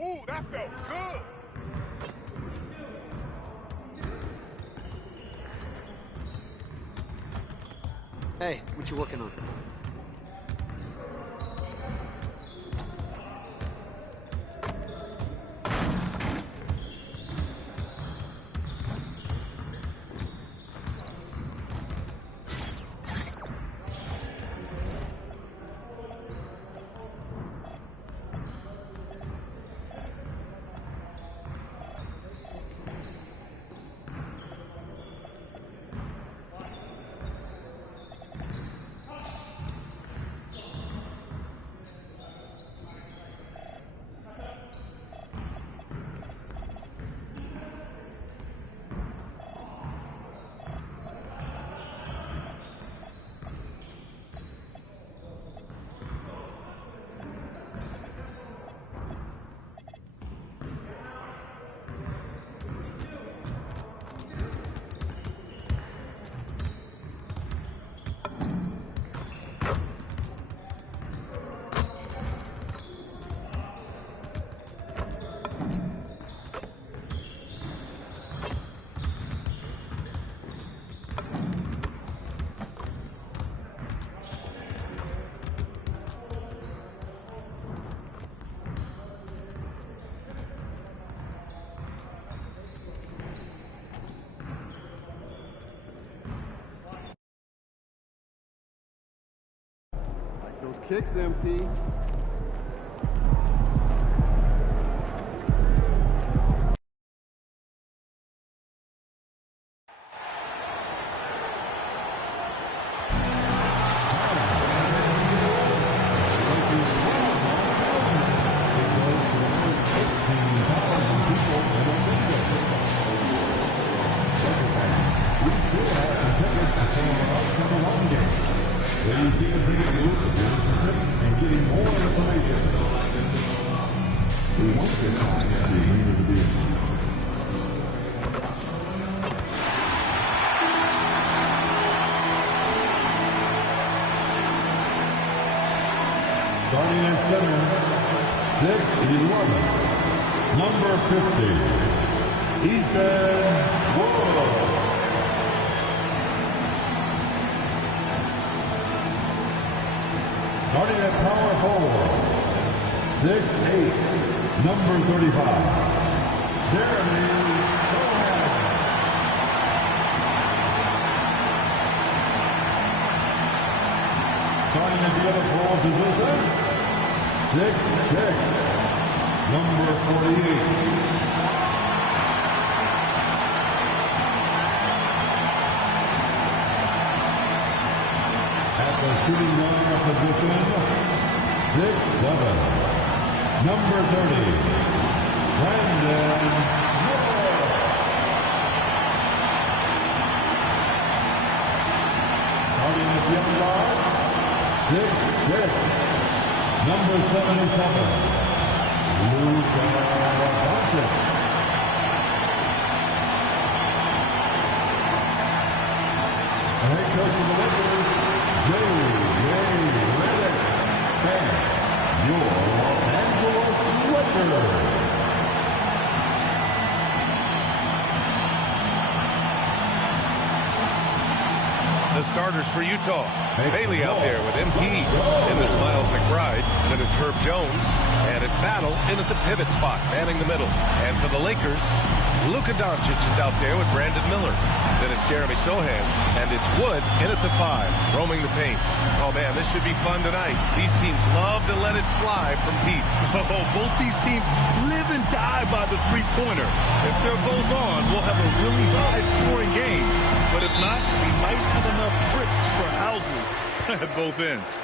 Ooh, that felt good. Hey, what you working on? Those kicks, MP. Starting at center, 6'11", number 50, Ethan Wood. Starting at power forward, 6'8", number 35, Jeremy Sohan. Starting at the other forward position, 6'6", number 48. At the shooting guard position, 6'7", number 30, Brandon Miller. Starting at the other guard, 6'6", number 77, Luka Doncic. The head coach of the Lakers, Redick, and your Los Angeles Lakers. The starters for Utah. Bailey out there with MP. Then there's Miles McBride. Then it's Herb Jones. And it's Battle in at the pivot spot, manning the middle. And for the Lakers, Luka Doncic is out there with Brandon Miller. Then it's Jeremy Sohan. And it's Wood in at the 5, roaming the paint. Oh, man, this should be fun tonight. These teams love to let it fly from deep. Oh, both these teams live and die by the three-pointer. If they're both on, we'll have a really high-scoring game. But if not, we might have enough bricks for houses at both ends.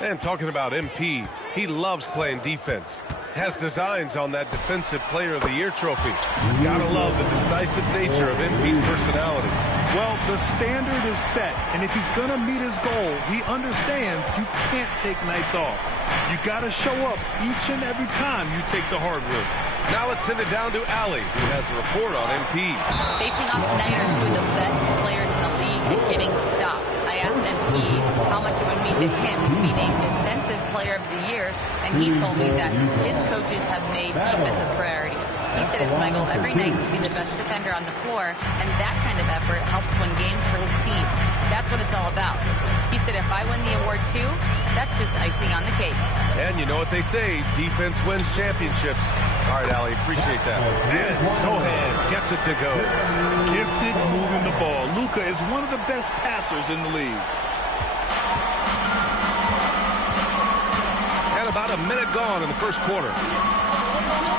And talking about MP, he loves playing defense. Has designs on that Defensive Player of the Year trophy. Gotta love the decisive nature of MP's personality. Well, the standard is set, and if he's gonna meet his goal, he understands you can't take nights off. You gotta show up each and every time you take the hard route. Now let's send it down to Allie, who has a report on MP. Facing off tonight are two of the best players in the league at getting stops. I asked MP how much it would mean anointed him to be named Defensive Player of the Year, and he told me that his coaches have made defense a priority. He said it's my goal every night to be the best defender on the floor, and that kind of effort helps win games for his team. That's what it's all about. He said if I win the award too, that's just icing on the cake. And you know what they say, defense wins championships. All right, Allie, appreciate that. And Sohan gets it to go. Gifted moving the ball. Luka is one of the best passers in the league. And about a minute gone in the first quarter.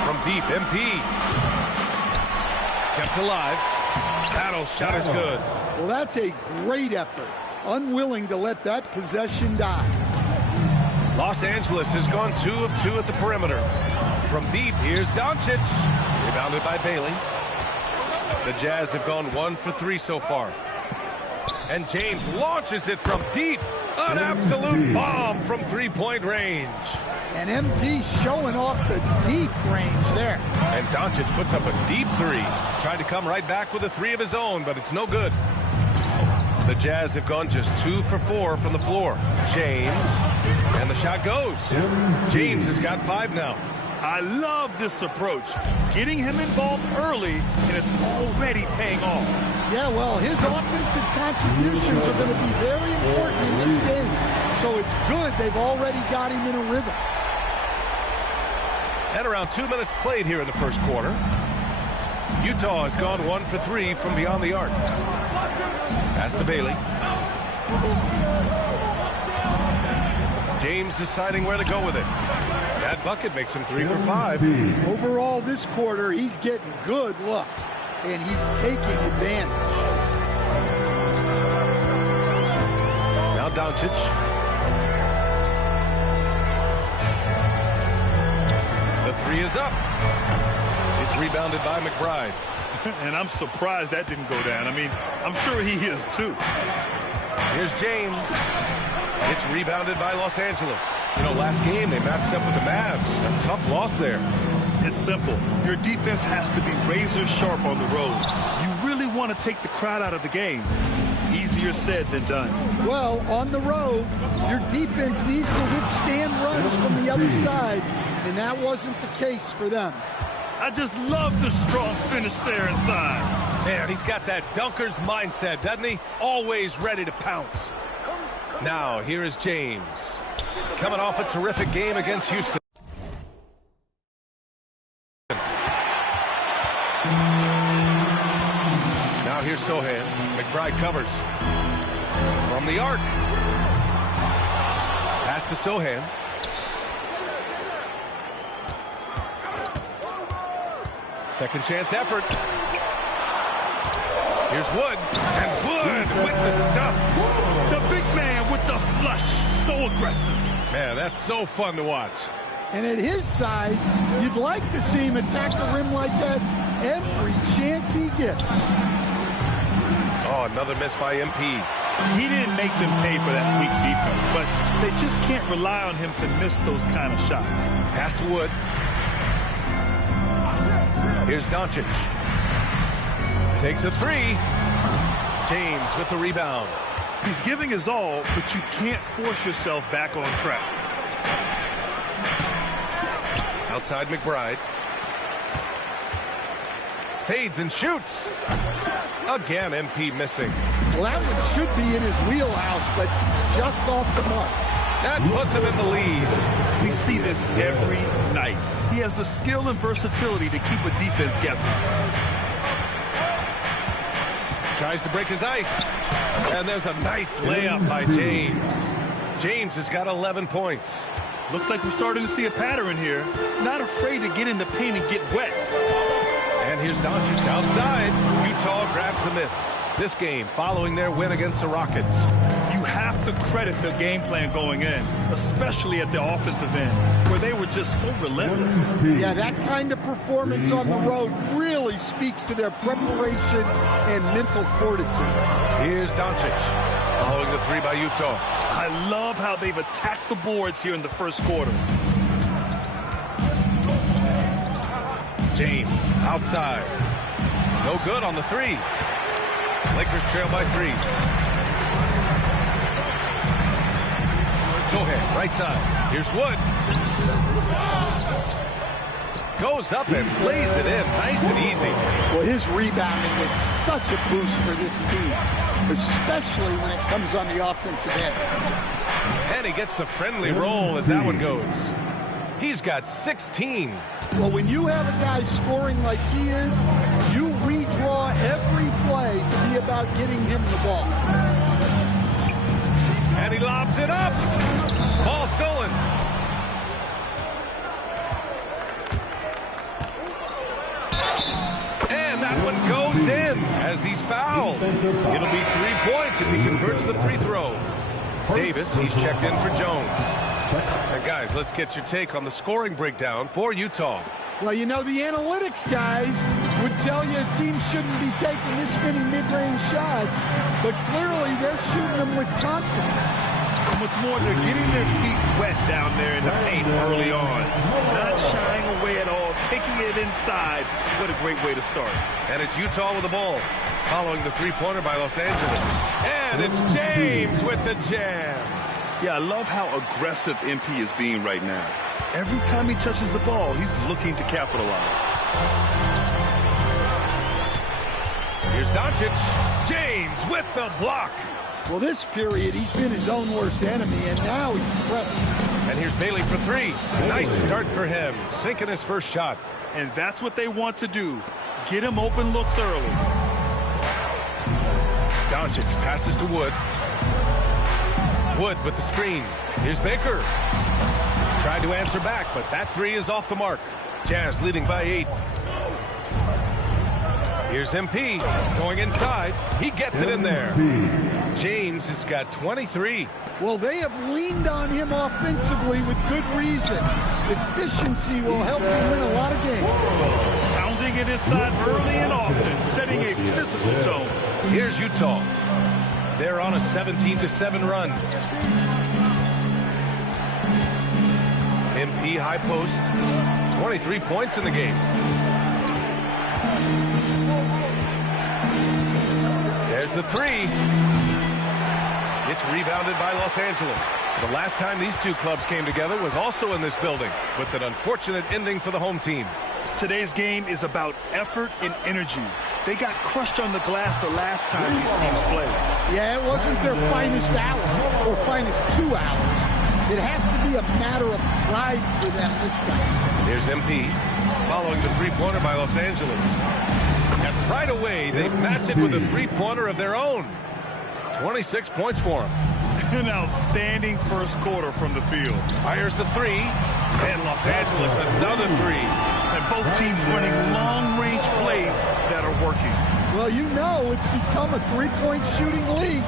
From deep, MP. Kept alive. Paddle's shot is good. Well, that's a great effort. Unwilling to let that possession die. Los Angeles has gone 2 of 2 at the perimeter. From deep, here's Doncic. Rebounded by Bailey. The Jazz have gone 1 for 3 so far. And James launches it from deep. An absolute bomb from three-point range. And MP showing off the deep range there. And Doncic puts up a deep three. Tried to come right back with a three of his own, but it's no good. The Jazz have gone just 2 for 4 from the floor. James. And the shot goes. James has got 5 now. I love this approach. Getting him involved early, and it's already paying off. Yeah, well, his offensive contributions are going to be very important in this game. So it's good they've already got him in a rhythm. And around 2 minutes played here in the first quarter. Utah has gone 1 for 3 from beyond the arc. Pass to Bailey. James deciding where to go with it. That bucket makes him 3 for 5. Overall, this quarter, he's getting good looks, and he's taking advantage. Now Doncic. The three is up. It's rebounded by McBride. And I'm surprised that didn't go down. I mean, I'm sure he is too. Here's James. It's rebounded by Los Angeles. You know, last game they matched up with the Mavs. A tough loss there. It's simple. Your defense has to be razor sharp on the road. You really want to take the crowd out of the game. Easier said than done. Well, on the road, your defense needs to withstand runs from the other side, and that wasn't the case for them. I just love the strong finish there inside. Man, he's got that dunker's mindset, doesn't he? Always ready to pounce. Now, here is James. Coming off a terrific game against Houston. Now here's Sohan. McBride covers. From the arc. Pass to Sohan. Second chance effort. Here's Wood. And Wood with the stuff. The big man with the flush. So aggressive. Man, that's so fun to watch. And at his size, you'd like to see him attack the rim like that every chance he gets. Oh, another miss by MP. He didn't make them pay for that weak defense, but they just can't rely on him to miss those kind of shots. Pass to Wood. Here's Doncic. Takes a three. James with the rebound. He's giving his all, but you can't force yourself back on track. Outside McBride. Fades and shoots. Again, MP missing. Well, that one should be in his wheelhouse, but just off the mark. That puts him in the lead. We see this every night. He has the skill and versatility to keep a defense guessing. Tries to break his ice. And there's a nice layup by James. James has got 11 points. Looks like we're starting to see a pattern here. Not afraid to get in the paint and get wet. And here's Doncic outside. Utah grabs the miss. This game following their win against the Rockets. You have to credit the game plan going in, especially at the offensive end, where they were just so relentless. Yeah, that kind of performance on the road really speaks to their preparation and mental fortitude. Here's Doncic following the three by Utah. I love how they've attacked the boards here in the first quarter. James outside. No good on the three. Lakers trail by 3. Sohan, right side. Here's Wood. Goes up and lays it in. Nice and easy. Well, his rebounding is such a boost for this team, especially when it comes on the offensive end. And he gets the friendly roll as that one goes. He's got 16. Well, when you have a guy scoring like he is, you redraw every play to be about getting him the ball. And he lobs it up. Ball stolen. And that one goes in as he's fouled. It'll be 3 points if he converts the free throw. Davis, he's checked in for Jones. And guys, let's get your take on the scoring breakdown for Utah. Well, you know, the analytics guys would tell you a team shouldn't be taking this many mid-range shots, but clearly they're shooting them with confidence. And what's more, they're getting their feet wet down there in the paint early on. Not shying away at all, taking it inside. What a great way to start. And it's Utah with the ball, following the three-pointer by Los Angeles. And it's James with the jam. Yeah, I love how aggressive MP is being right now. Every time he touches the ball, he's looking to capitalize. Here's Doncic. James with the block. Well, this period, he's been his own worst enemy, and now he's pressing. And here's Bailey for three. Nice start for him, sinking his first shot. And that's what they want to do. Get him open looks early. Doncic passes to Wood. Wood with the screen. Here's Baker. Tried to answer back, but that three is off the mark. Jazz leading by 8. Here's MP going inside. He gets it in there. James has got 23. Well, they have leaned on him offensively with good reason. Efficiency will help them win a lot of games. Pounding it inside early and often, setting a physical tone. Here's Utah. They're on a 17-7 run. MP high post. 23 points in the game. There's the three. It's rebounded by Los Angeles. The last time these two clubs came together was also in this building, with an unfortunate ending for the home team. Today's game is about effort and energy. They got crushed on the glass the last time these teams played. Yeah, it wasn't their finest hour or finest 2 hours. It has to be a matter of pride for them this time. Here's MP, following the three-pointer by Los Angeles. And right away, they match it with a three-pointer of their own. 26 points for him. An outstanding first quarter from the field. Fires the three, and Los Angeles another three. And both teams running long-range plays that are working. Well, you know it's become a three-point shooting league.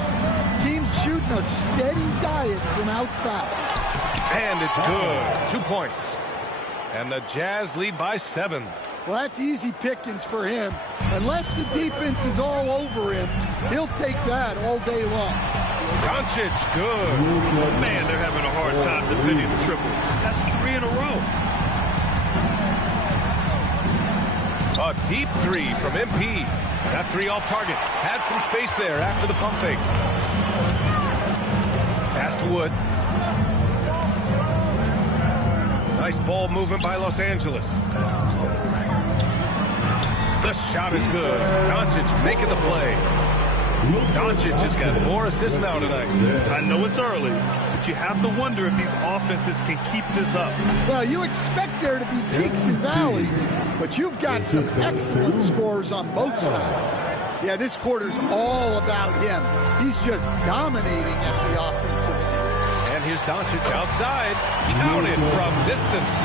Teams shooting a steady diet from outside. And it's good. 2 points. And the Jazz lead by 7. Well, that's easy pickings for him. Unless the defense is all over him, he'll take that all day long. Doncic, good. Man, they're having a hard time defending the triple. That's 3 in a row. A deep three from MP. That three off target. Had some space there after the pump fake. Pass to Wood. Nice ball movement by Los Angeles. The shot is good. Doncic making the play. Doncic has got 4 assists now tonight. I know it's early, but you have to wonder if these offenses can keep this up. Well, you expect there to be peaks and valleys, but you've got some excellent scores on both sides. Yeah, this quarter's all about him. He's just dominating at the offensive end. And here's Doncic outside. Counted from distance.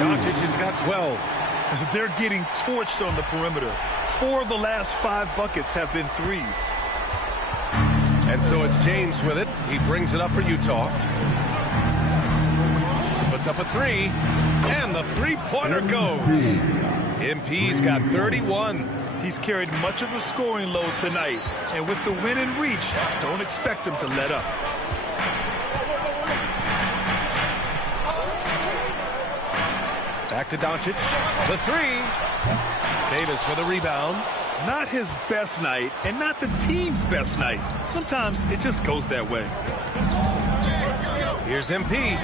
Doncic has got 12. They're getting torched on the perimeter. 4 of the last 5 buckets have been threes. And so it's James with it. He brings it up for Utah. Puts up a three. And the three-pointer goes. MP's got 31. He's carried much of the scoring load tonight. And with the win in reach, don't expect him to let up. Back to Doncic. The three. Davis for the rebound. Not his best night, and not the team's best night. Sometimes it just goes that way. Here's MP.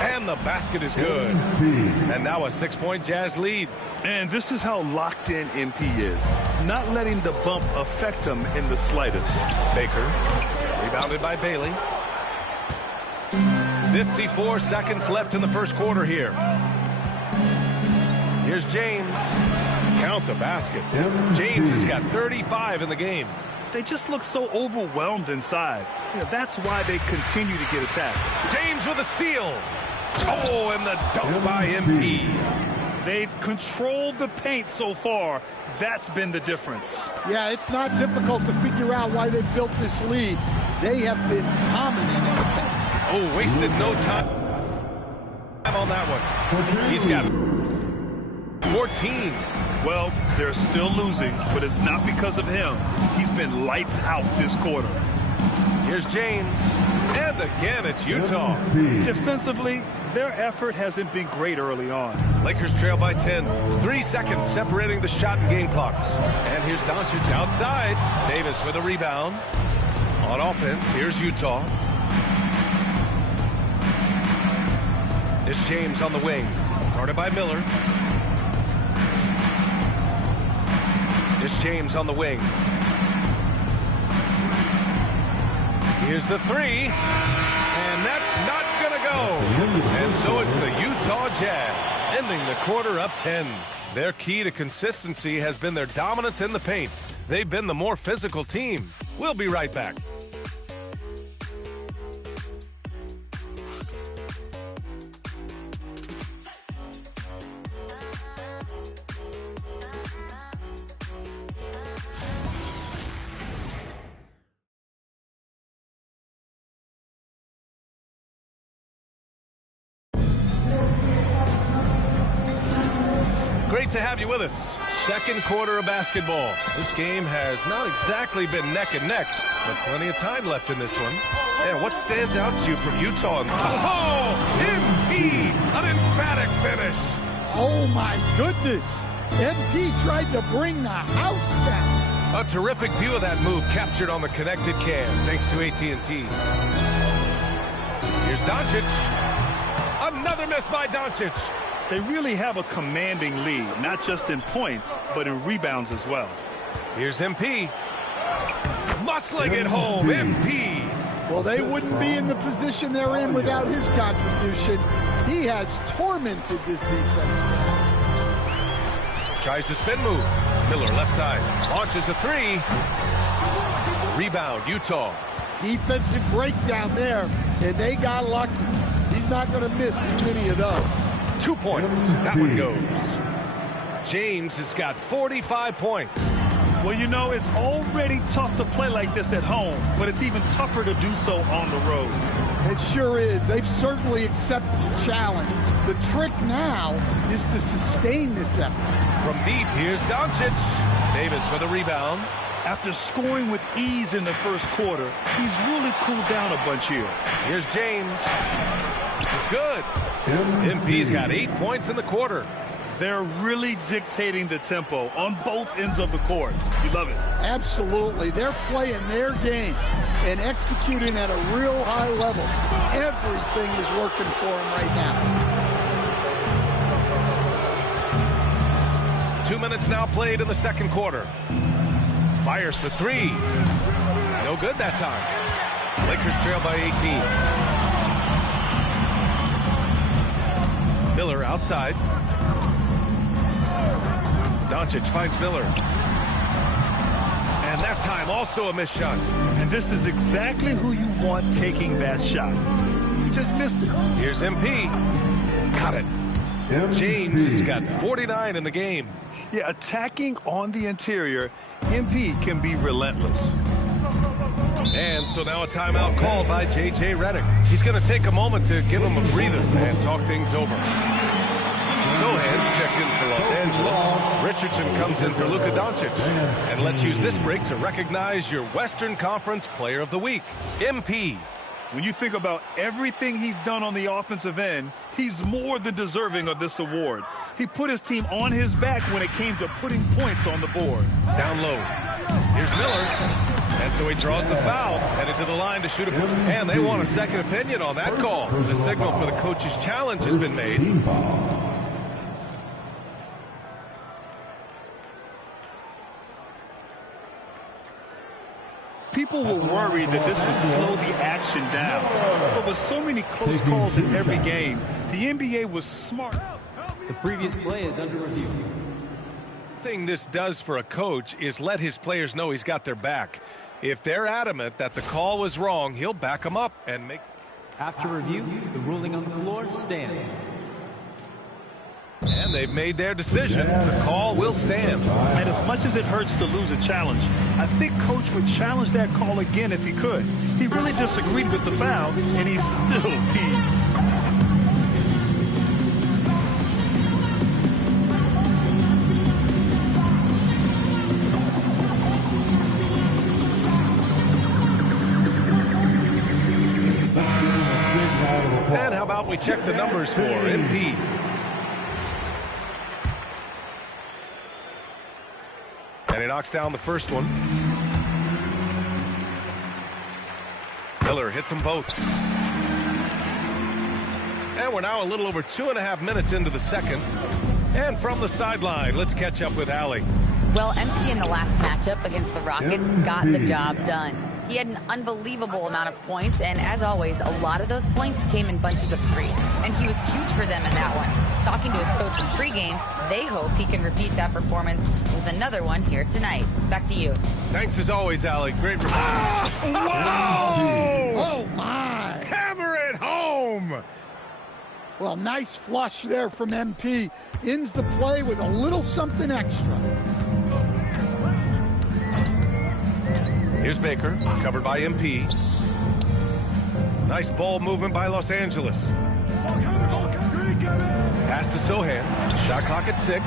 And the basket is good. And now a 6-point Jazz lead. And this is how locked in MP is. Not letting the bump affect him in the slightest. Baker, rebounded by Bailey. 54 seconds left in the first quarter here. Here's James. Count the basket. James has got 35 in the game. They just look so overwhelmed inside. That's why they continue to get attacked. James with a steal. Oh, and the dunk by MP. They've controlled the paint so far. That's been the difference. Yeah, it's not difficult to figure out why they built this lead. They have been dominant in the paint. Oh, wasted no time on that one. He's got 14. Well, they're still losing, but it's not because of him. He's been lights out this quarter. Here's James. And again, it's Utah. Defensively, their effort hasn't been great early on. Lakers trail by 10. 3 seconds separating the shot and game clocks. And here's Doncic outside. Davis with a rebound. On offense, here's Utah. It's James on the wing. Guarded by Miller. It's James on the wing. Here's the three. And that's not going to go. And so it's the Utah Jazz ending the quarter up 10. Their key to consistency has been their dominance in the paint. They've been the more physical team. We'll be right back. Great to have you with us. Second quarter of basketball. This game has not exactly been neck and neck, but plenty of time left in this one. And what stands out to you from Utah? Oh, MP, an emphatic finish. Oh my goodness. MP tried to bring the house down. A terrific view of that move captured on the connected cam, thanks to AT&T. Here's Doncic. Another miss by Doncic. They really have a commanding lead, not just in points, but in rebounds as well. Here's MP. Muscling it home, MP. Well, they wouldn't be in the position they're in without his contribution. He has tormented this defense tonight. Tries the spin move. Miller left side. Launches a three. Rebound, Utah. Defensive breakdown there, and they got lucky. He's not going to miss too many of those. 2 points. That one goes. James has got 45 points. Well, you know, it's already tough to play like this at home, but it's even tougher to do so on the road. It sure is. They've certainly accepted the challenge. The trick now is to sustain this effort. From deep, here's Doncic. Davis for the rebound. After scoring with ease in the first quarter, he's really cooled down a bunch here. Here's James. It's good. MP's got 8 points in the quarter. They're really dictating the tempo on both ends of the court. You love it. Absolutely. They're playing their game and executing at a real high level. Everything is working for them right now. 2 minutes now played in the second quarter. Fires for three. No good that time. Lakers trail by 18. Miller outside. Doncic finds Miller. And that time also a missed shot. And this is exactly who you want taking that shot. You just missed it. Here's MP. Got it. James has got 49 in the game. Yeah, attacking on the interior, MP can be relentless. And so now a timeout called by J.J. Redick. He's going to take a moment to give him a breather and talk things over. Sohan's checked in for Los Angeles. Richardson comes in for Luka Doncic. And let's use this break to recognize your Western Conference Player of the Week, MP. When you think about everything he's done on the offensive end, he's more than deserving of this award. He put his team on his back when it came to putting points on the board. Down low. Here's Miller. And so he draws the foul, headed to the line to shoot a... And they want a second opinion on that call. The signal for the coach's challenge has been made. People were worried that this would slow the action down. But with so many close calls in every game, the NBA was smart. The previous play is under review. The thing this does for a coach is let his players know he's got their back. If they're adamant that the call was wrong, he'll back them up and make... After review, the ruling on the floor stands. And they've made their decision. The call will stand. And as much as it hurts to lose a challenge, I think Coach would challenge that call again if he could. He really disagreed with the foul, and he's still peeved. And how about we check the numbers for MP? And he knocks down the first one. Miller hits them both. And we're now a little over 2.5 minutes into the second. And from the sideline, let's catch up with Allie. Well, MP in the last matchup against the Rockets got the job done. He had an unbelievable amount of points, and as always, a lot of those points came in bunches of 3. And he was huge for them in that one. Talking to his coaches pregame, they hope he can repeat that performance with another one here tonight. Back to you. Thanks as always, Allie. Great report. Whoa! Oh, my. Hammer it home! Well, nice flush there from MP. Ends the play with a little something extra. Here's Baker, covered by MP. Nice ball movement by Los Angeles. Pass to Sohan. Shot clock at 6.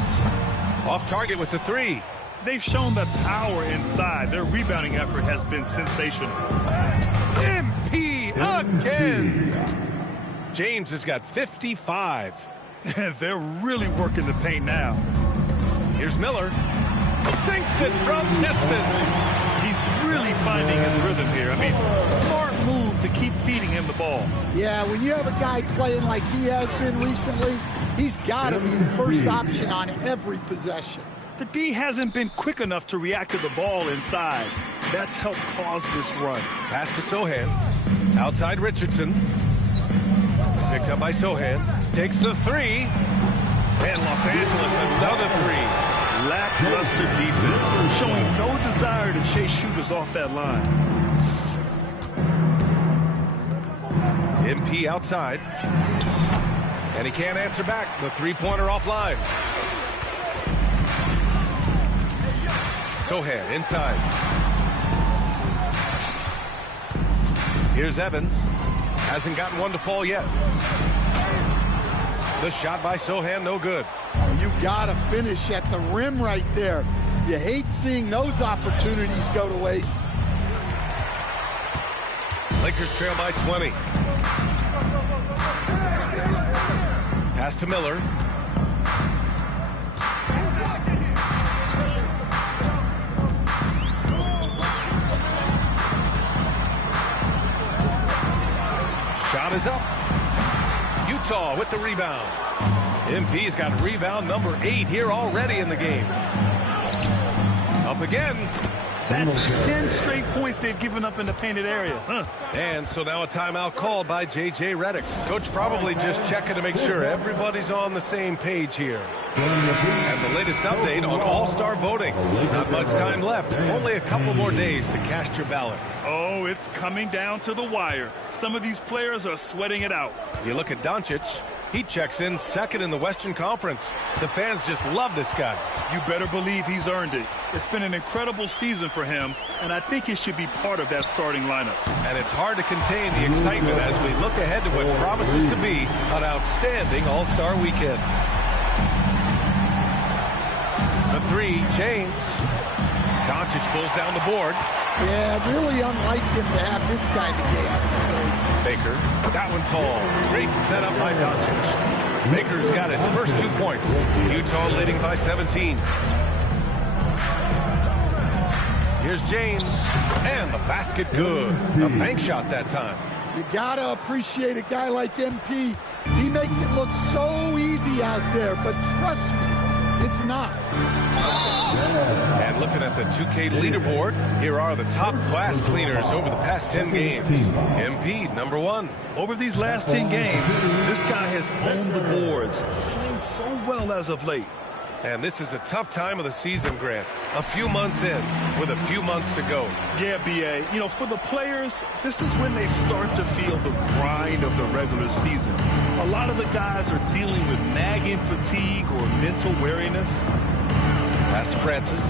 Off target with the 3. They've shown the power inside. Their rebounding effort has been sensational. MP again! James has got 55. They're really working the paint now. Here's Miller. Sinks it from distance. He's really finding his rhythm here. I mean, smart move to keep feeding him the ball. Yeah, when you have a guy playing like he has been recently, he's got to be the first option on every possession. The D hasn't been quick enough to react to the ball inside. That's helped cause this run. Pass to Sohan. Outside Richardson. Picked up by Sohan. Takes the 3. And Los Angeles another 3. Lackluster defense, showing no desire to chase shooters off that line. MP outside. And he can't answer back. The three-pointer offline. Sohan inside. Here's Evans. Hasn't gotten one to fall yet. The shot by Sohan, no good. You got to finish at the rim right there. You hate seeing those opportunities go to waste. Lakers trail by 20. Pass to Miller. Shot is up. Utah with the rebound. MP's got rebound number 8 here already in the game. Up again. That's 10 straight points they've given up in the painted area. And so now a timeout called by J.J. Redick. Coach probably just checking to make sure everybody's on the same page here. And the latest update on All-Star voting. Not much time left. Only a couple more days to cast your ballot. Oh, it's coming down to the wire. Some of these players are sweating it out. You look at Doncic. He checks in second in the Western Conference. The fans just love this guy. You better believe he's earned it. It's been an incredible season for him, and I think he should be part of that starting lineup. And it's hard to contain the excitement as we look ahead to what promises to be an outstanding All-Star weekend. The 3, James. Doncic pulls down the board. Yeah, really unlike him to have this kind of game. Baker, that one falls. Great setup by Doncic. Baker's got his first 2 points. Utah leading by 17. Here's James, and the basket good. A bank shot that time. You gotta appreciate a guy like MP. He makes it look so easy out there, but trust me, it's not. And looking at the 2K leaderboard, here are the top class cleaners over the past 10 games. MP, number 1. Over these last 10 games, this guy has owned the boards, playing so well as of late. And this is a tough time of the season, Grant. A few months in, with a few months to go. Yeah, B.A. You know, for the players, this is when they start to feel the grind of the regular season. A lot of the guys are dealing with nagging fatigue or mental weariness. Pass to Francis.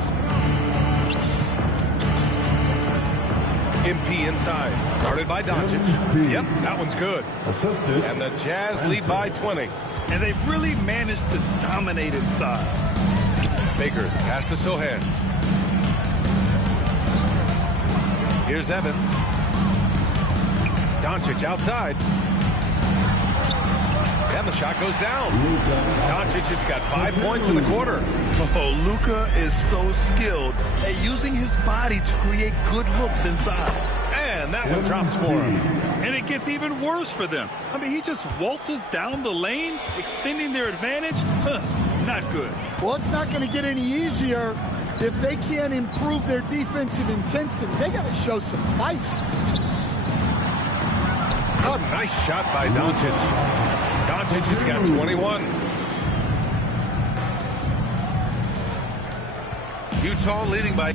MP inside. Guarded by Doncic. Yep, that one's good. And the Jazz lead by 20. And they've really managed to dominate inside. Baker, the pass to Sohan. Here's Evans. Doncic outside. And the shot goes down. Doncic has got 5 points in the quarter. Oh, Luka is so skilled at using his body to create good looks inside. And that one drops for him. And it gets even worse for them. I mean, he just waltzes down the lane, extending their advantage. Not good. Well, it's not going to get any easier if they can't improve their defensive intensity. They got to show some fight. A nice shot by Doncic. Doncic has got 21. Utah leading by...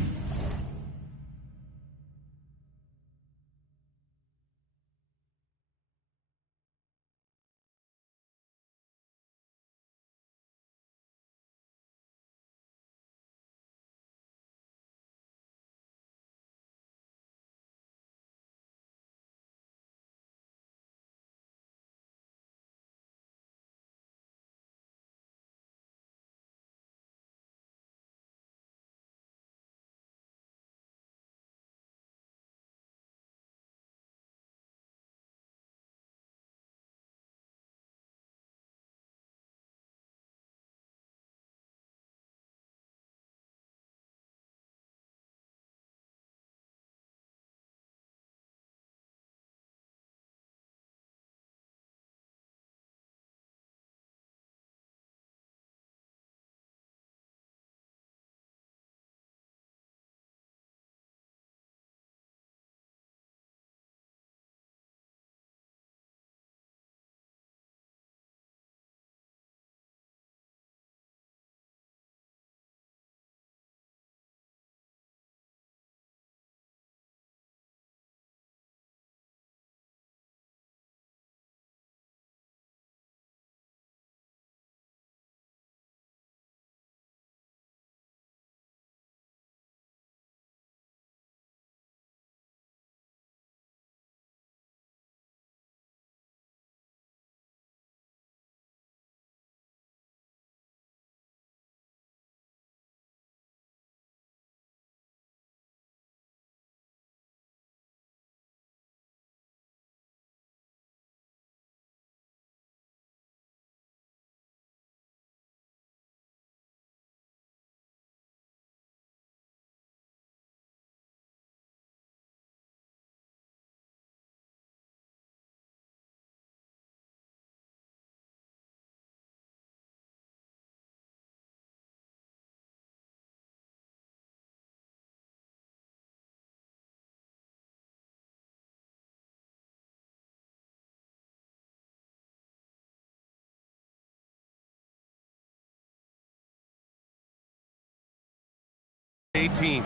...18.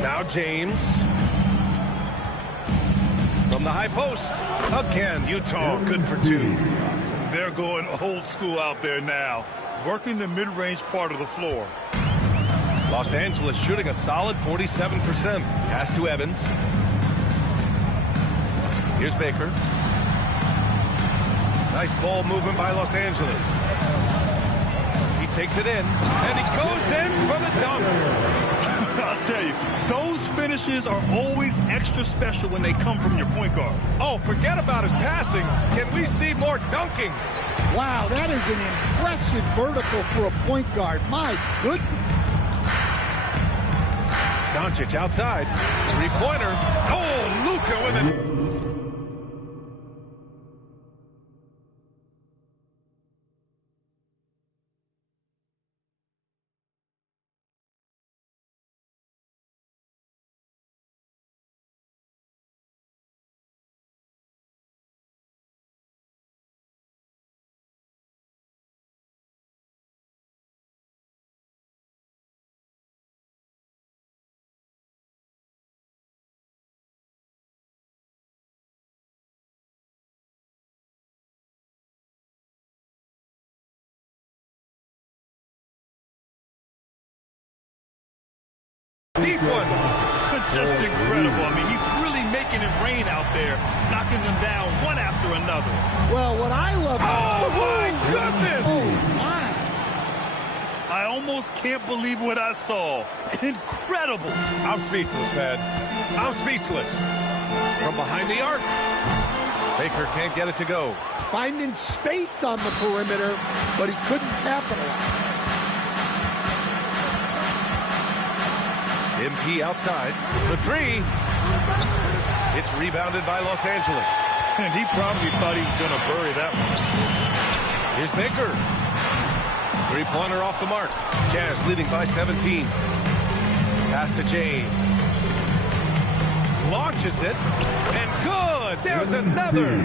Now James. From the high post. Again, Utah good for 2. They're going old school out there now, working the mid-range part of the floor. Los Angeles shooting a solid 47%. Pass to Evans. Here's Baker. Nice ball movement by Los Angeles. He takes it in, and he goes in for the dunk. I'll tell you, those finishes are always extra special when they come from your point guard. Oh, forget about his passing. Can we see more dunking? Wow, that is an impressive vertical for a point guard. My goodness. Doncic outside. Three-pointer. Oh, Luka with it. Deep one. Just incredible. I mean, he's really making it rain out there, knocking them down one after another. Well, what I love... Oh, my goodness! Oh, my. I almost can't believe what I saw. Incredible. I'm speechless, man. I'm speechless. From behind the arc. Baker can't get it to go. Finding space on the perimeter, but he couldn't capitalize. MP outside. The three. It's rebounded by Los Angeles. And he probably thought he was going to bury that one. Here's Baker. Three-pointer off the mark. Jazz leading by 17. Pass to James. Launches it. And good. There's another.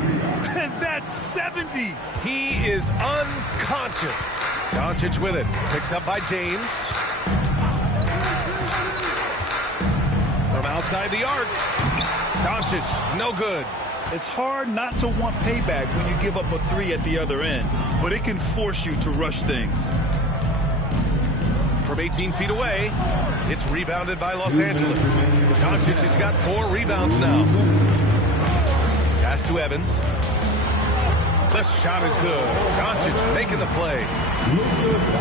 And that's 70. He is unconscious. Doncic with it. Picked up by James. From outside the arc. Doncic, no good. It's hard not to want payback when you give up a three at the other end, but it can force you to rush things. From 18 feet away, it's rebounded by Los Angeles. Doncic has got 4 rebounds now. Pass to Evans. The shot is good. Doncic making the play.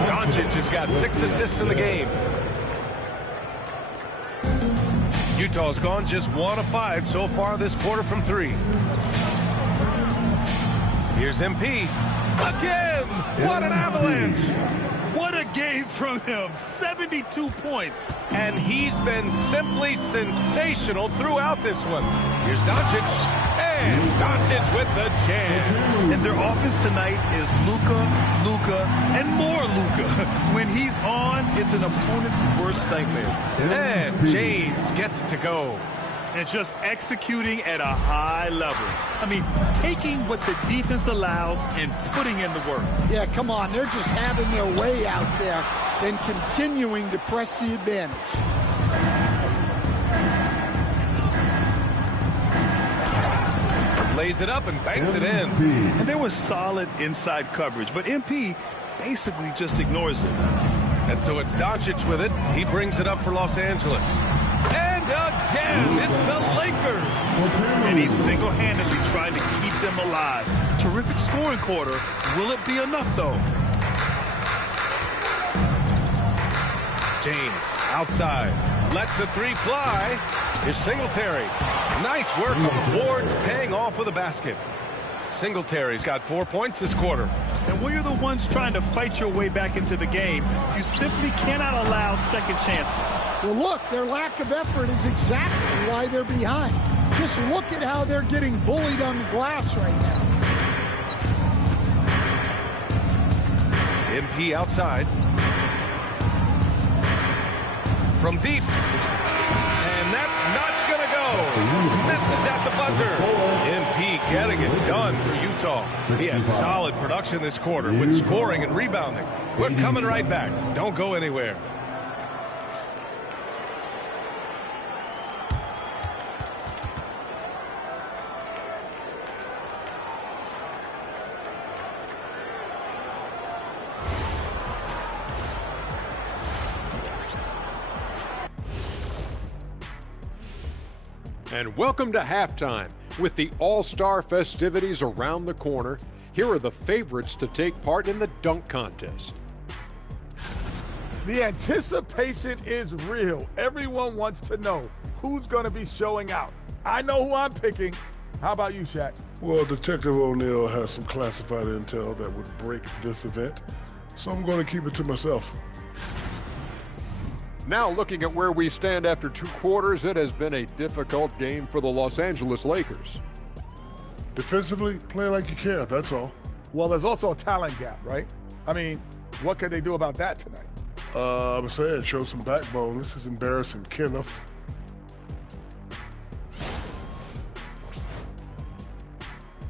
Doncic has got 6 assists in the game. Utah's gone just 1 of 5 so far this quarter from 3. Here's MP. Again! What an avalanche! What a game from him. 72 points. And he's been simply sensational throughout this one. Here's Doncic. And Doncic with the jam. And their offense tonight is Luka, and more Luka. When he's on, it's an opponent's worst nightmare. And James gets it to go. And just executing at a high level. I mean, taking what the defense allows and putting in the work. Yeah, come on. They're just having their way out there and continuing to press the advantage. Lays it up and banks it in. And there was solid inside coverage, but MP basically just ignores it. And so it's Doncic with it. He brings it up for Los Angeles. And again, it's the Lakers. And he's single-handedly trying to keep them alive. Terrific scoring quarter. Will it be enough, though? James outside. Lets the three fly. Here's Singletary. Nice work on the boards, paying off with a basket. Singletary's got 4 points this quarter. And when you're the ones trying to fight your way back into the game, you simply cannot allow second chances. Well, look, their lack of effort is exactly why they're behind. Just look at how they're getting bullied on the glass right now. MP outside. From deep. And that's not going to go. Misses at the buzzer. MP getting it done for Utah. He had solid production this quarter with scoring and rebounding. We're coming right back. Don't go anywhere. And welcome to halftime. With the All-Star festivities around the corner, here are the favorites to take part in the dunk contest. The anticipation is real. Everyone wants to know who's going to be showing out. I know who I'm picking. How about you, Shaq? Well, Detective O'Neill has some classified intel that would break this event, so I'm going to keep it to myself. Now looking at where we stand after 2 quarters, it has been a difficult game for the Los Angeles Lakers. Defensively, play like you care, that's all. Well, there's also a talent gap, right? I mean, what could they do about that tonight? I'm saying, show some backbone. This is embarrassing, Kenneth.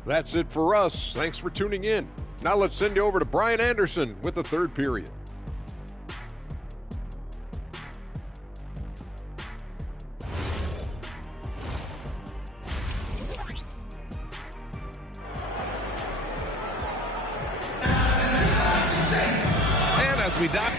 That's it for us. Thanks for tuning in. Now let's send you over to Brian Anderson with the third period. And as we dive...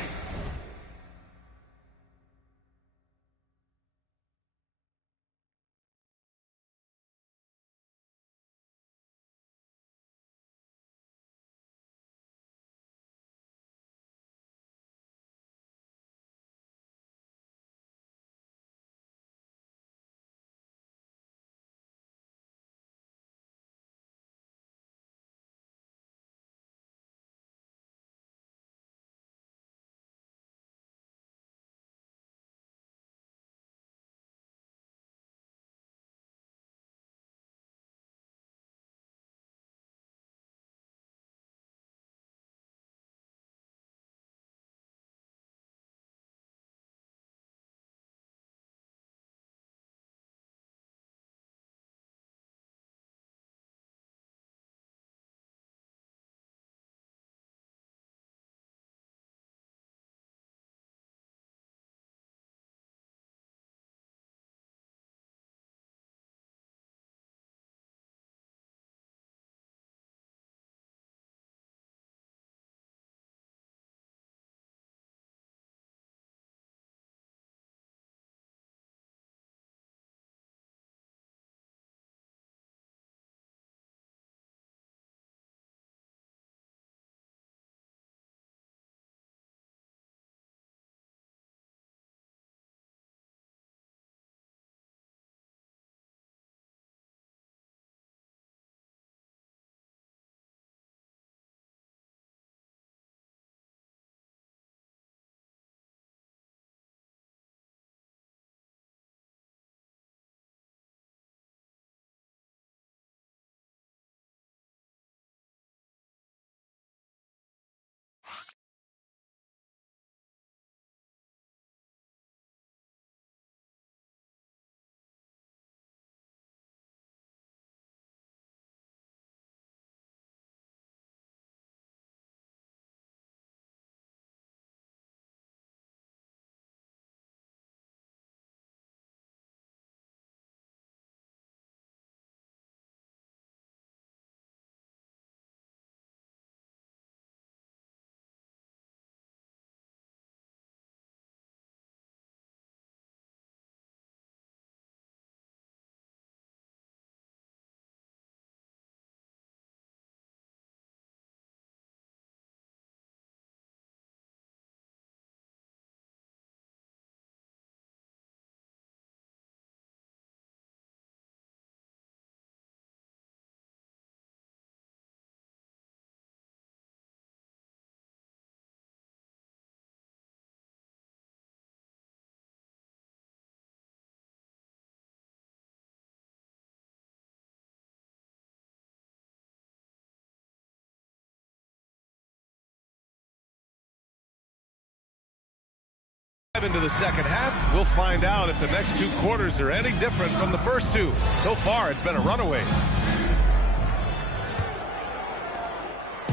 into the second half, we'll find out if the next 2 quarters are any different from the first 2. So far, it's been a runaway.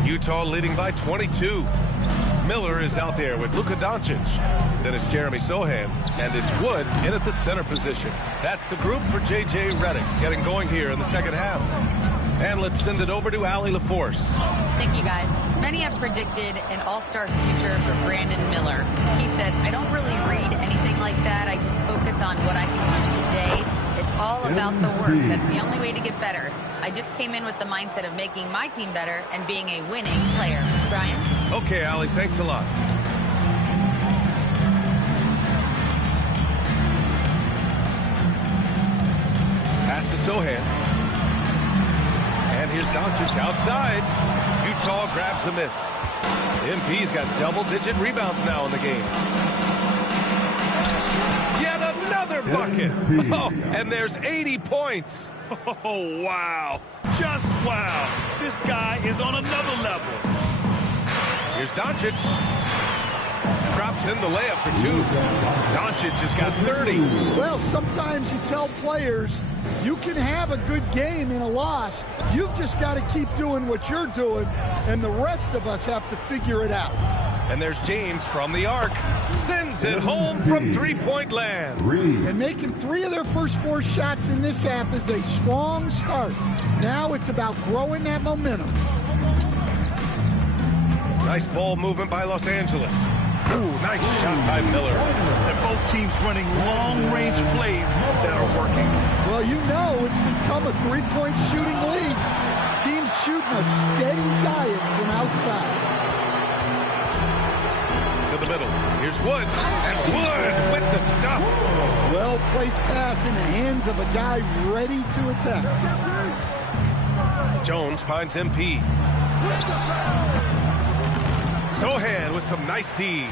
Utah leading by 22. Miller is out there with Luka Doncic. Then it's Jeremy Sohan, and it's Wood in at the center position. That's the group for J.J. Redick getting going here in the second half. And let's send it over to Allie LaForce. Thank you, guys. Many have predicted an all-star future for Brandon Miller. He said, I don't really read anything like that. I just focus on what I can do today. It's all about the work. That's the only way to get better. I just came in with the mindset of making my team better and being a winning player. Brian? Okay, Allie, thanks a lot. Pass to Sohan. And here's Doncic outside. Utah grabs the miss. MP's got double-digit rebounds now in the game. bucket. Oh, and there's 80 points. Oh, wow. Just wow. This guy is on another level. Here's Doncic. Drops in the layup for two. Doncic has got 30. Well, sometimes you tell players you can have a good game in a loss. You've just got to keep doing what you're doing, and the rest of us have to figure it out. And there's James from the arc. Sends it home from three-point land. And making 3 of their first 4 shots in this half is a strong start. Now it's about growing that momentum. Nice ball movement by Los Angeles. Ooh, nice shot by Miller. And both teams running long-range plays that are working. Well, you know it's become a 3-point shooting league. Teams shooting a steady diet from outside. To the middle. Here's Wood. And Wood with the stuff. Well-placed pass in the hands of a guy ready to attack. Jones finds MP. Sohan with some nice D.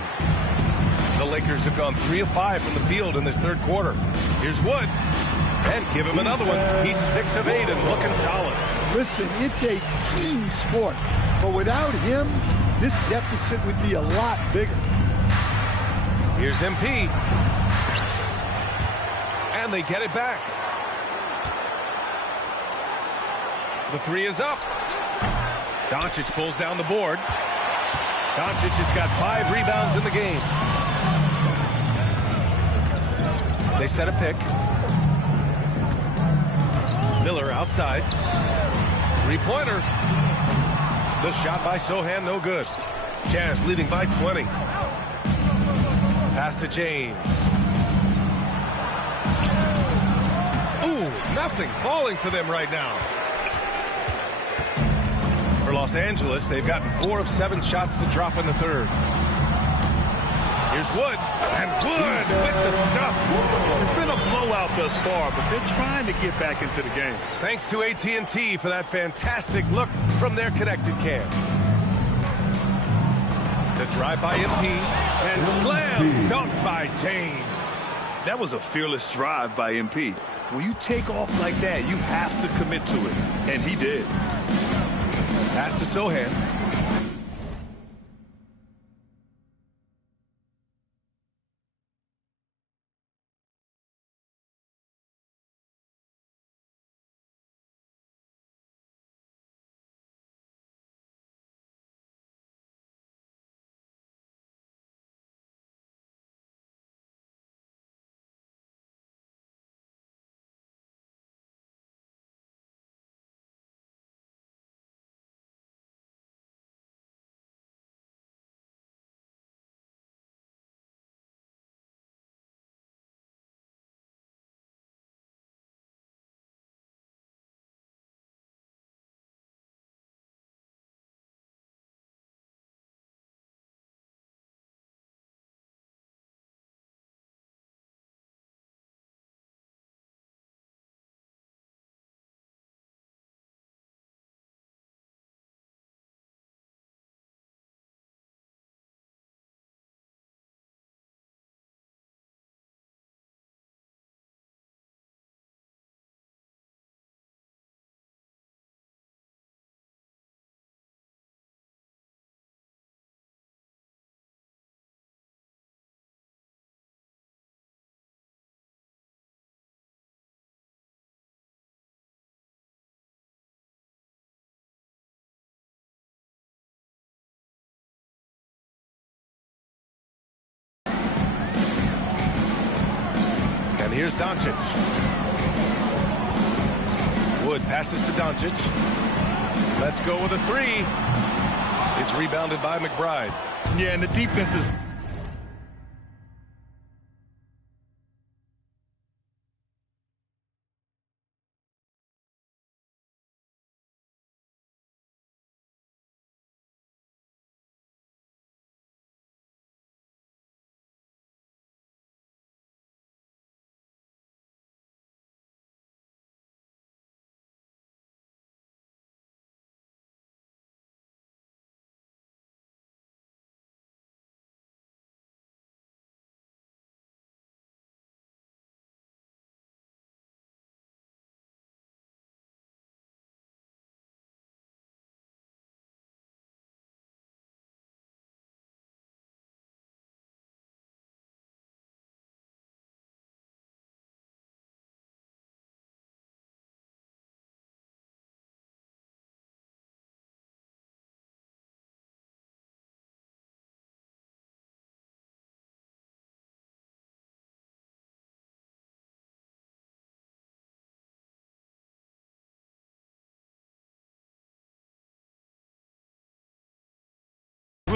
The Lakers have gone 3 of 5 from the field in this third quarter. Here's Wood. And give him another one. He's 6 of 8 and looking solid. Listen, it's a team sport. But without him, this deficit would be a lot bigger. Here's MP. And they get it back. The 3 is up. Doncic pulls down the board. Doncic has got 5 rebounds in the game. They set a pick. Miller outside. 3-pointer. The shot by Sohan, no good. Jazz leading by 20. Pass to James. Ooh, nothing falling for them right now. For Los Angeles, they've gotten 4 of 7 shots to drop in the third. Here's Wood, and Wood with the stuff. It's been a blowout thus far, but they're trying to get back into the game. Thanks to AT&T for that fantastic look from their connected cam. The drive by MP, and slam dunk by James. That was a fearless drive by MP. When you take off like that, you have to commit to it, and he did. Pass to Sohan. And here's Doncic. Wood passes to Doncic. Let's go with a 3. It's rebounded by McBride. Yeah, and the defense is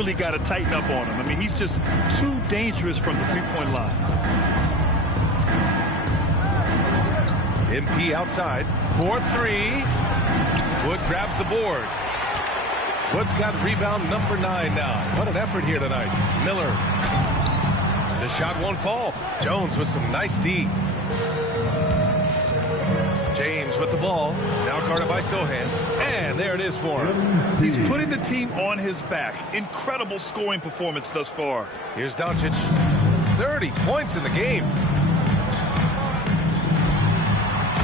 really got to tighten up on him. I mean, he's just too dangerous from the three-point line. MP outside for three. Wood grabs the board. Wood's got rebound number 9 now. What an effort here tonight. Miller. The shot won't fall. Jones with some nice D. James with the ball. Now guarded by Sohan. And there it is for him. He's putting the team on his back. Incredible scoring performance thus far. Here's Doncic. 30 points in the game.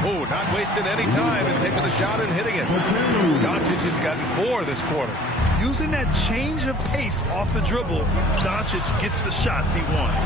Oh, not wasting any time and taking the shot and hitting it. Doncic has gotten 4 this quarter. Using that change of pace off the dribble, Doncic gets the shots he wants.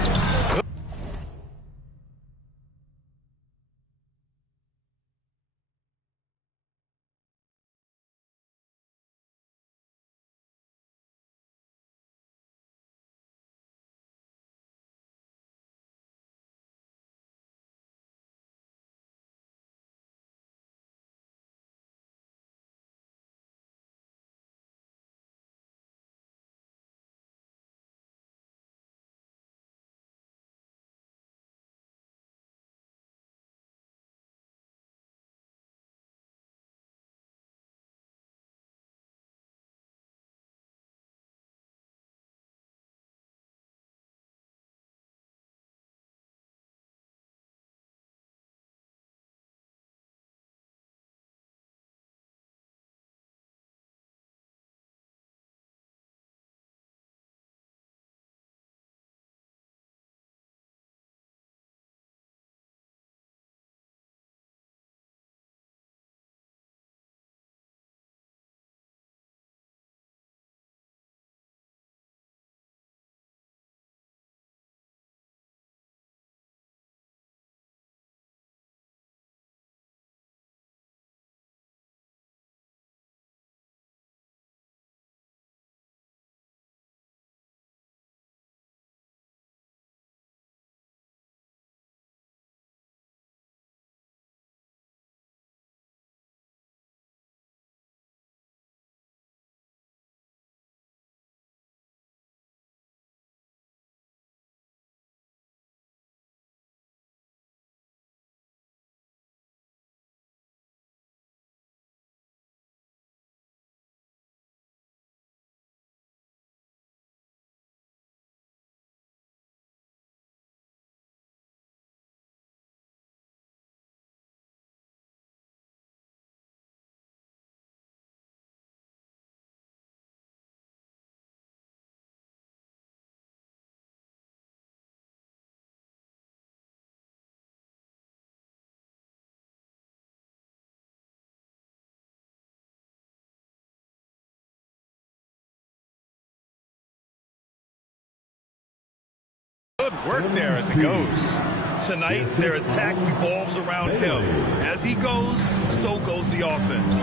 Good work there as it goes. Tonight, their attack revolves around him. As he goes, so goes the offense.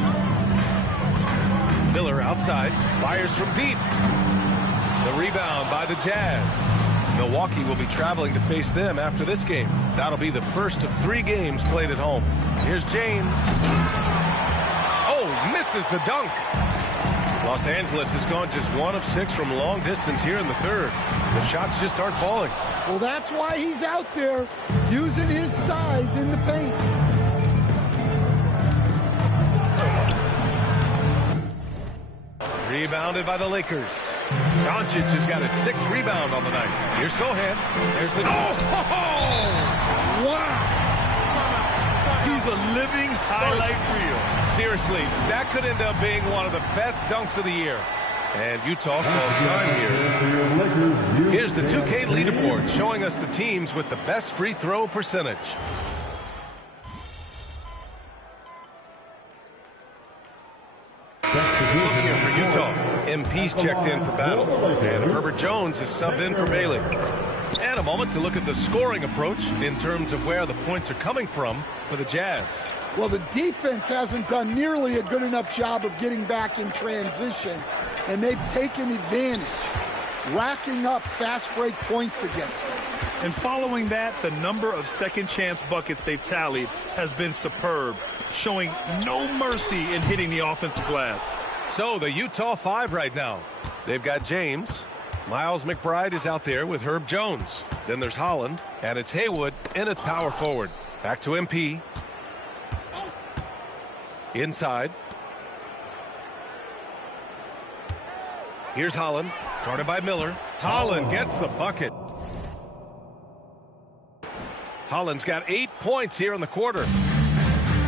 Miller outside, fires from deep. The rebound by the Jazz. Milwaukee will be traveling to face them after this game. That'll be the first of 3 games played at home. Here's James. Oh, misses the dunk. Los Angeles has gone just 1 of 6 from long distance here in the third. The shots just aren't falling. Well, that's why he's out there using his size in the paint. Rebounded by the Lakers. Doncic has got his 6th rebound on the night. Here's Sohan. There's the... Oh! Wow! He's a living highlight reel. Seriously, that could end up being one of the best dunks of the year. And Utah calls time here. Here's the 2K leaderboard showing us the teams with the best free throw percentage. Look here for Utah. MP's checked in for Battle. And Herbert Jones is subbed in for Bailey. And a moment to look at the scoring approach in terms of where the points are coming from for the Jazz. Well, the defense hasn't done nearly a good enough job of getting back in transition, and they've taken advantage, racking up fast break points against them. And following that, the number of second chance buckets they've tallied has been superb, showing no mercy in hitting the offensive glass. So the Utah 5 right now. They've got James. Miles McBride is out there with Herb Jones. Then there's Holland, and it's Haywood in at power forward. Back to MP. Inside. Here's Holland, guarded by Miller. Holland gets the bucket. Holland's got 8 points here in the quarter.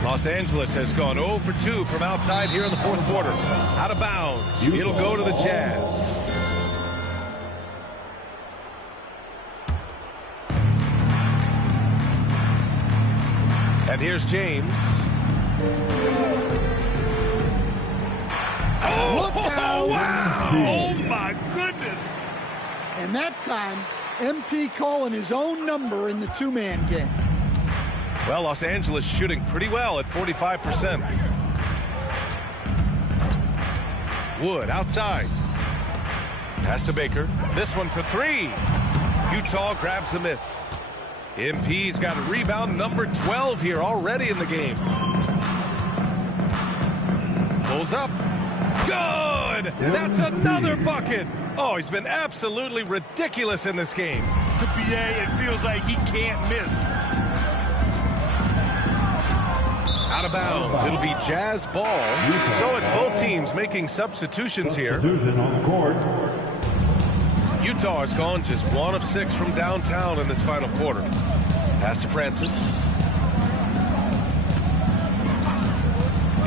Los Angeles has gone 0 for 2 from outside here in the fourth quarter. Out of bounds. It'll go to the Jazz. And here's James. Look out! Wow! Oh, my goodness! And that time, MP calling his own number in the two-man game. Well, Los Angeles shooting pretty well at 45%. Wood outside. Pass to Baker. This one for three. Utah grabs the miss. MP's got rebound number 12 here already in the game. Pulls up. Good! That's another bucket! Oh, he's been absolutely ridiculous in this game. The BA, it feels like he can't miss. Out of bounds. It'll be Jazz ball. So it's both teams making substitutions here. On the court. Utah has gone just 1 of 6 from downtown in this final quarter. Pass to Francis.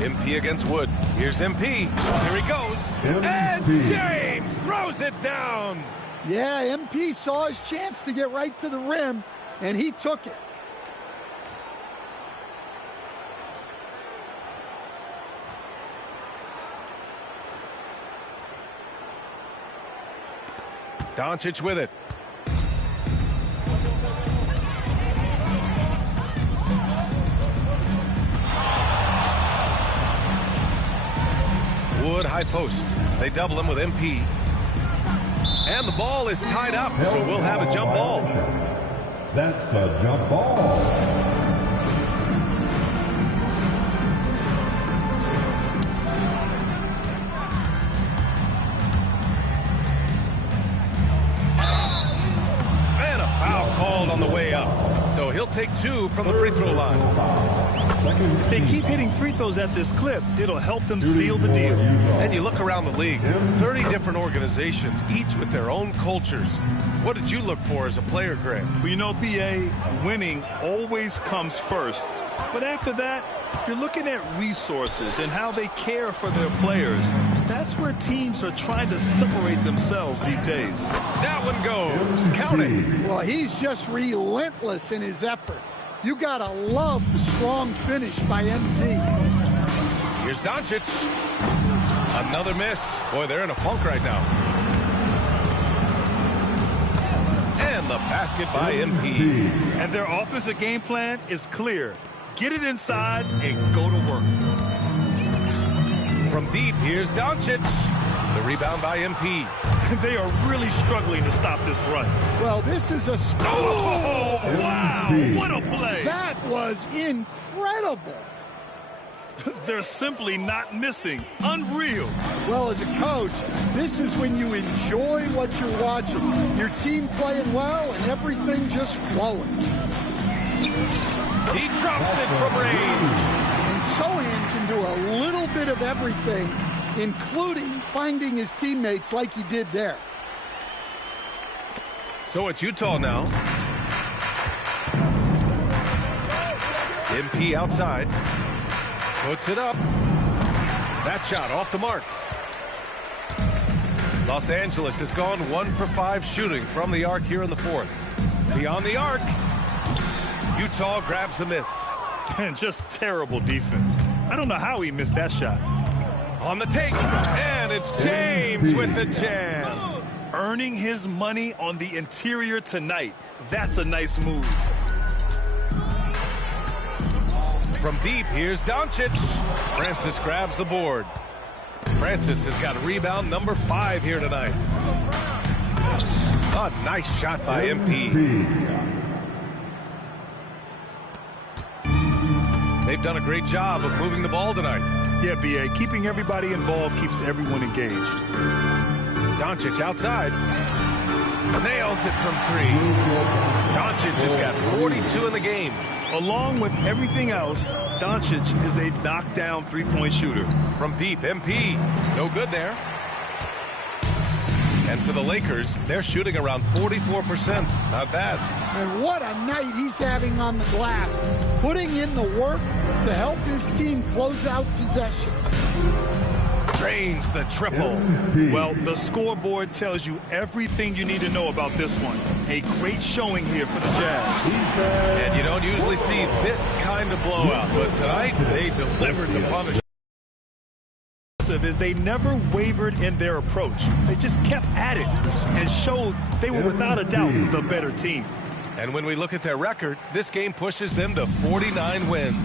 MP against Wood. Here's MP. Here he goes. And James throws it down. Yeah, MP saw his chance to get right to the rim, and he took it. Doncic with it. Wood high post. They double him with MP. And the ball is tied up, so we'll have a jump ball. That's a jump ball. Called on the way up. So he'll take 2 from the free throw line. If they keep hitting free throws at this clip, it'll help them seal the deal. And you look around the league, 30 different organizations, each with their own cultures. What did you look for as a player, Greg? Well, you know, BA, winning always comes first. But after that, you're looking at resources and how they care for their players. That's where teams are trying to separate themselves these days. That one goes. Count it. Well, he's just relentless in his effort. You gotta love the strong finish by MP. Here's Doncic. Another miss. Boy, they're in a funk right now. And the basket by MP. And their offensive game plan is clear. Get it inside and go to work. From deep, here's Doncic. The rebound by MP. They are really struggling to stop this run. Well, this is a... Oh, wow! What a play! That was incredible. They're simply not missing. Unreal. Well, as a coach, this is when you enjoy what you're watching. Your team playing well and everything just flowing. He drops it from range. And Sohan can do a little bit of everything, including finding his teammates like he did there. So it's Utah now. MP outside. Puts it up. That shot off the mark. Los Angeles has gone 1 for 5 shooting from the arc here in the fourth. Beyond the arc. Utah grabs the miss. And just terrible defense. I don't know how he missed that shot. On the take. And it's James with the jam. Earning his money on the interior tonight. That's a nice move. From deep, here's Doncic. Francis grabs the board. Francis has got rebound number 5 here tonight. A nice shot by MP. They've done a great job of moving the ball tonight. Yeah, BA, keeping everybody involved keeps everyone engaged. Doncic outside. Nails it from 3. Doncic has got 42 in the game. Along with everything else, Doncic is a knockdown three-point shooter. From deep, MP. No good there. And for the Lakers, they're shooting around 44%. Not bad. And what a night he's having on the glass, putting in the work to help his team close out possession. Drains the triple. Well, the scoreboard tells you everything you need to know about this one. A great showing here for the Jazz. And you don't usually see this kind of blowout, but tonight they delivered the punishment. Is they never wavered in their approach. They just kept at it and showed they were without a doubt the better team. And when we look at their record, this game pushes them to 49 wins.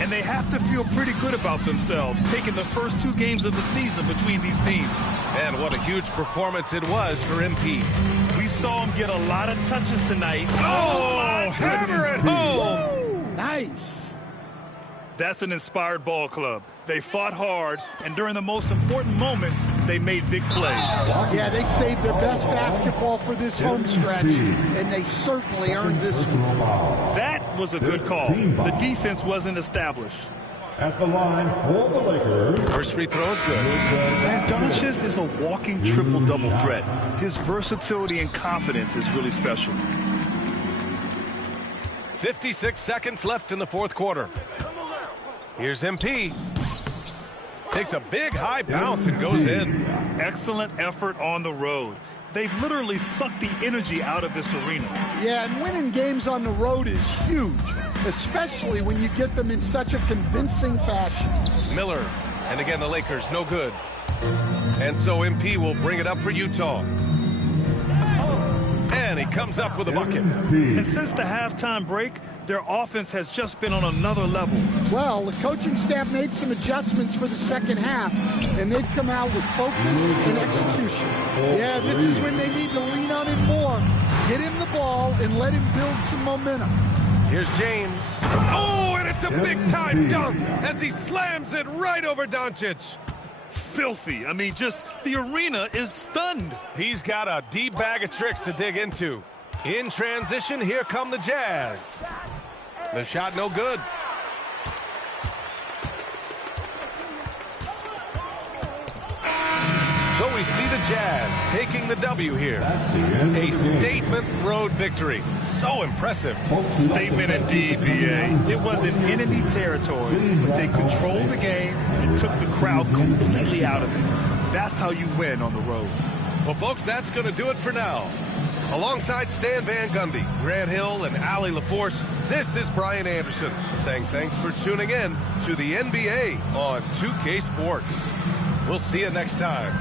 And they have to feel pretty good about themselves, taking the first 2 games of the season between these teams. And what a huge performance it was for MP. We saw him get a lot of touches tonight. Oh, hammer it home! Woo! Nice. That's an inspired ball club. They fought hard, and during the most important moments, they made big plays. Yeah, they saved their best basketball for this home stretch, and they certainly earned this one. That was a good call. The defense wasn't established. At the line for the Lakers. First free throw is good. And Doncic is a walking triple-double threat. His versatility and confidence is really special. 56 seconds left in the fourth quarter. Here's MP. Takes a big high bounce and goes in. Excellent effort on the road. They've literally sucked the energy out of this arena. Yeah, and winning games on the road is huge, especially when you get them in such a convincing fashion. Miller, and again the Lakers, no good. And so MP will bring it up for Utah. And he comes up with a bucket. And since the halftime break, their offense has just been on another level. Well, the coaching staff made some adjustments for the second half, and they've come out with focus and execution. Yeah, this is when they need to lean on him more. Get him the ball and let him build some momentum. Here's James. Oh, and it's a big-time dunk as he slams it right over Doncic. Filthy. I mean, just the arena is stunned. He's got a deep bag of tricks to dig into. In transition, here come the Jazz. The shot no good. So we see the Jazz taking the W here. A statement road victory. So impressive. Statement indeed, BA. It wasn't enemy territory, but they controlled the game and took the crowd completely out of it. That's how you win on the road. Well, folks, that's going to do it for now. Alongside Stan Van Gundy, Grant Hill, and Allie LaForce, this is Brian Anderson saying thanks for tuning in to the NBA on 2K Sports. We'll see you next time.